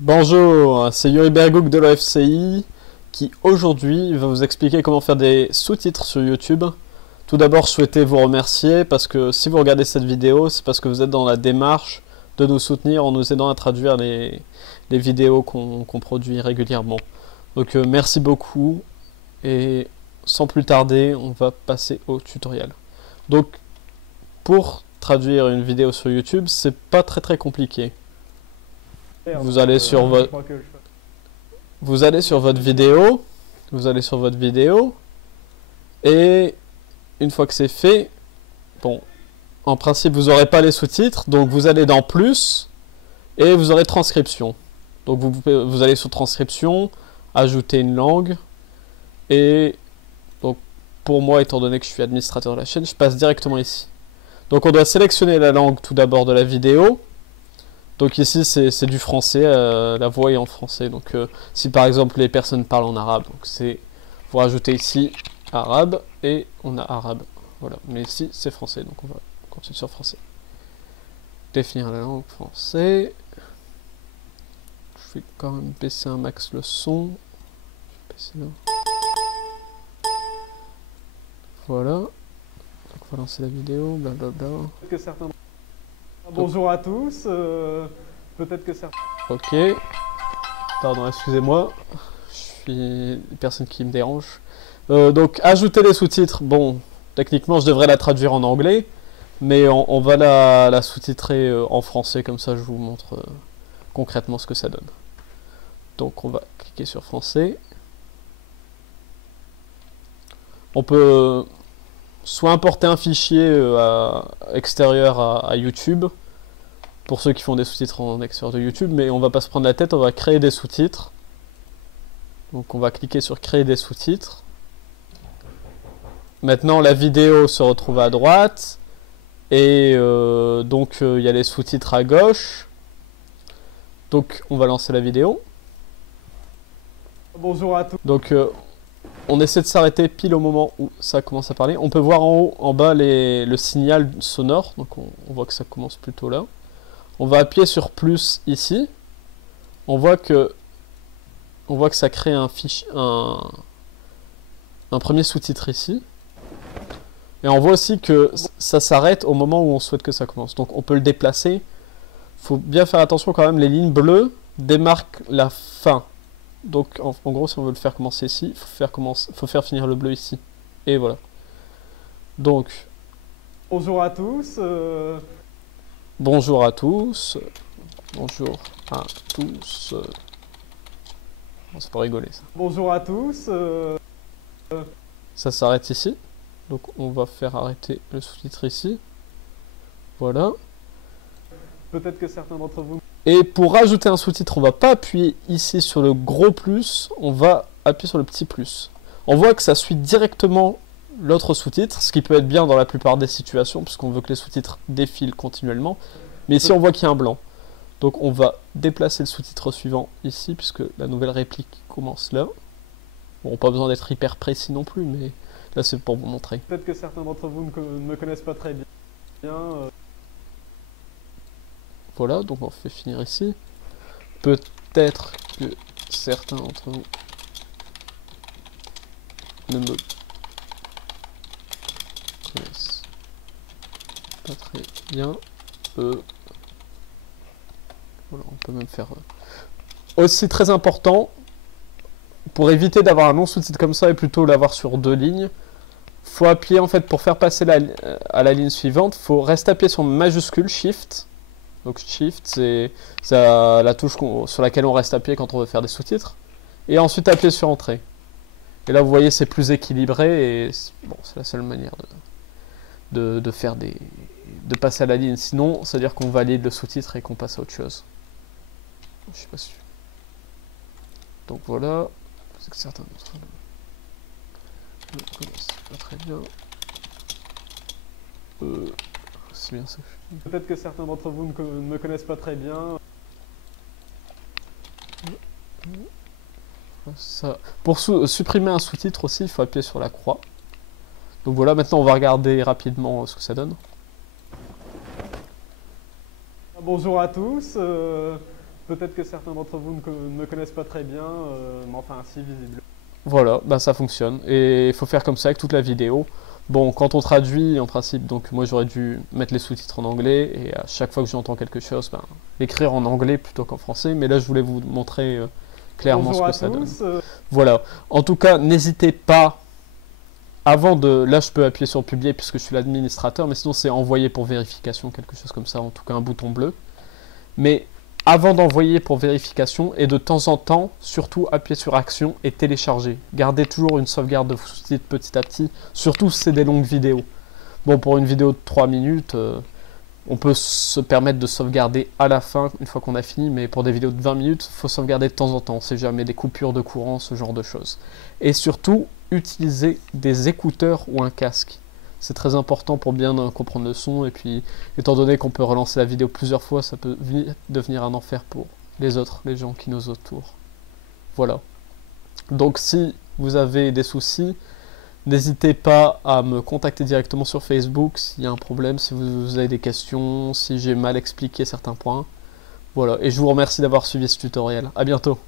Bonjour, c'est Yuri Bergouk de l'OFCI qui aujourd'hui va vous expliquer comment faire des sous-titres sur YouTube. Tout d'abord, je souhaitais vous remercier parce que si vous regardez cette vidéo, c'est parce que vous êtes dans la démarche de nous soutenir en nous aidant à traduire les vidéos qu'on produit régulièrement. Donc merci beaucoup et sans plus tarder, on va passer au tutoriel. Donc pour traduire une vidéo sur YouTube, c'est pas très compliqué. Vous allez sur votre vidéo et une fois que c'est fait, bon, en principe vous n'aurez pas les sous-titres, donc vous allez dans plus et vous aurez transcription. Donc vous allez sur transcription, ajouter une langue et donc pour moi, étant donné que je suis administrateur de la chaîne, je passe directement ici. Donc on doit sélectionner la langue tout d'abord de la vidéo. Donc ici c'est du français, la voix est en français. Donc si par exemple les personnes parlent en arabe, donc c'est vous rajoutez ici arabe et on a arabe. Voilà, mais ici c'est français, donc on va continuer sur français. Définir la langue français. Je vais quand même baisser un max le son. Je vais baisser là. Voilà. Donc on va lancer la vidéo, blablabla. Que certains... Bonjour à tous, peut-être que certains... Ok. Pardon, excusez-moi. Je suis une personne qui me dérange. Donc, ajouter les sous-titres. Bon, techniquement, je devrais la traduire en anglais. Mais on va la sous-titrer en français. Comme ça, je vous montre concrètement ce que ça donne. Donc, on va cliquer sur français. On peut soit importer un fichier extérieur à YouTube, pour ceux qui font des sous-titres en extérieur de YouTube, mais on va pas se prendre la tête, on va créer des sous-titres. Donc on va cliquer sur créer des sous-titres. Maintenant la vidéo se retrouve à droite, et donc il y a les sous-titres à gauche. Donc on va lancer la vidéo. Bonjour à tous. Donc on essaie de s'arrêter pile au moment où ça commence à parler. On peut voir en haut, en bas le signal sonore. Donc on voit que ça commence plutôt là. On va appuyer sur plus ici. On voit que ça crée un premier sous-titre ici. Et on voit aussi que ça s'arrête au moment où on souhaite que ça commence. Donc on peut le déplacer. Il faut bien faire attention quand même. Les lignes bleues démarquent la fin. Donc en gros, si on veut le faire commencer ici, il faut faire finir le bleu ici. Et voilà. Donc, bonjour à tous. Bonjour à tous. Bonjour à tous. Bon, c'est pas rigoler ça. Bonjour à tous. Ça s'arrête ici. Donc on va faire arrêter le sous-titre ici. Voilà. Peut-être que certains d'entre vous... Et pour rajouter un sous-titre, on va pas appuyer ici sur le gros plus, on va appuyer sur le petit plus. On voit que ça suit directement l'autre sous-titre, ce qui peut être bien dans la plupart des situations, puisqu'on veut que les sous-titres défilent continuellement. Mais ici, on voit qu'il y a un blanc. Donc on va déplacer le sous-titre suivant ici, puisque la nouvelle réplique commence là. Bon, pas besoin d'être hyper précis non plus, mais là c'est pour vous montrer. Peut-être que certains d'entre vous ne me connaissent pas très bien. Voilà, donc on fait finir ici. Peut-être que certains d'entre vous ne me connaissent pas très bien. Voilà, on peut même faire... Aussi très important, pour éviter d'avoir un long sous-titre comme ça et plutôt l'avoir sur 2 lignes, faut appuyer en fait pour faire passer à la ligne suivante, faut rester appuyé sur majuscule Shift. Donc Shift, c'est la touche sur laquelle on reste appuyé quand on veut faire des sous-titres. Et ensuite appuyer sur Entrée. Et là, vous voyez, c'est plus équilibré et bon, c'est la seule manière de passer à la ligne. Sinon, c'est-à-dire qu'on valide le sous-titre et qu'on passe à autre chose. Je suis pas sûr. Donc voilà. C'est que certains d'entre vous ne connaissent pas très bien. C'est bien ça. Peut-être que certains d'entre vous ne me connaissent pas très bien. Ça. Pour supprimer un sous-titre aussi, il faut appuyer sur la croix. Donc voilà, maintenant on va regarder rapidement ce que ça donne. Bonjour à tous. Peut-être que certains d'entre vous ne me connaissent pas très bien, mais enfin, si, visible. Voilà, bah ça fonctionne. Et il faut faire comme ça avec toute la vidéo. Bon, quand on traduit, en principe, donc moi j'aurais dû mettre les sous-titres en anglais, et à chaque fois que j'entends quelque chose, ben, l'écrire en anglais plutôt qu'en français, mais là je voulais vous montrer clairement Bonjour ce à que ça donne. tous. Voilà. En tout cas, n'hésitez pas, avant de... Là je peux appuyer sur publier puisque je suis l'administrateur, mais sinon c'est envoyer pour vérification, quelque chose comme ça, en tout cas un bouton bleu. Mais avant d'envoyer pour vérification, et de temps en temps, surtout appuyer sur action et télécharger. Gardez toujours une sauvegarde de sous-titres petit à petit, surtout si c'est des longues vidéos. Bon, pour une vidéo de 3 minutes, on peut se permettre de sauvegarder à la fin, une fois qu'on a fini, mais pour des vidéos de 20 minutes, il faut sauvegarder de temps en temps, on sait jamais, des coupures de courant, ce genre de choses. Et surtout, utilisez des écouteurs ou un casque. C'est très important pour bien comprendre le son, et puis, étant donné qu'on peut relancer la vidéo plusieurs fois, ça peut devenir un enfer pour les autres, les gens qui nous entourent. Voilà. Donc si vous avez des soucis, n'hésitez pas à me contacter directement sur Facebook s'il y a un problème, si vous avez des questions, si j'ai mal expliqué certains points. Voilà, et je vous remercie d'avoir suivi ce tutoriel. À bientôt.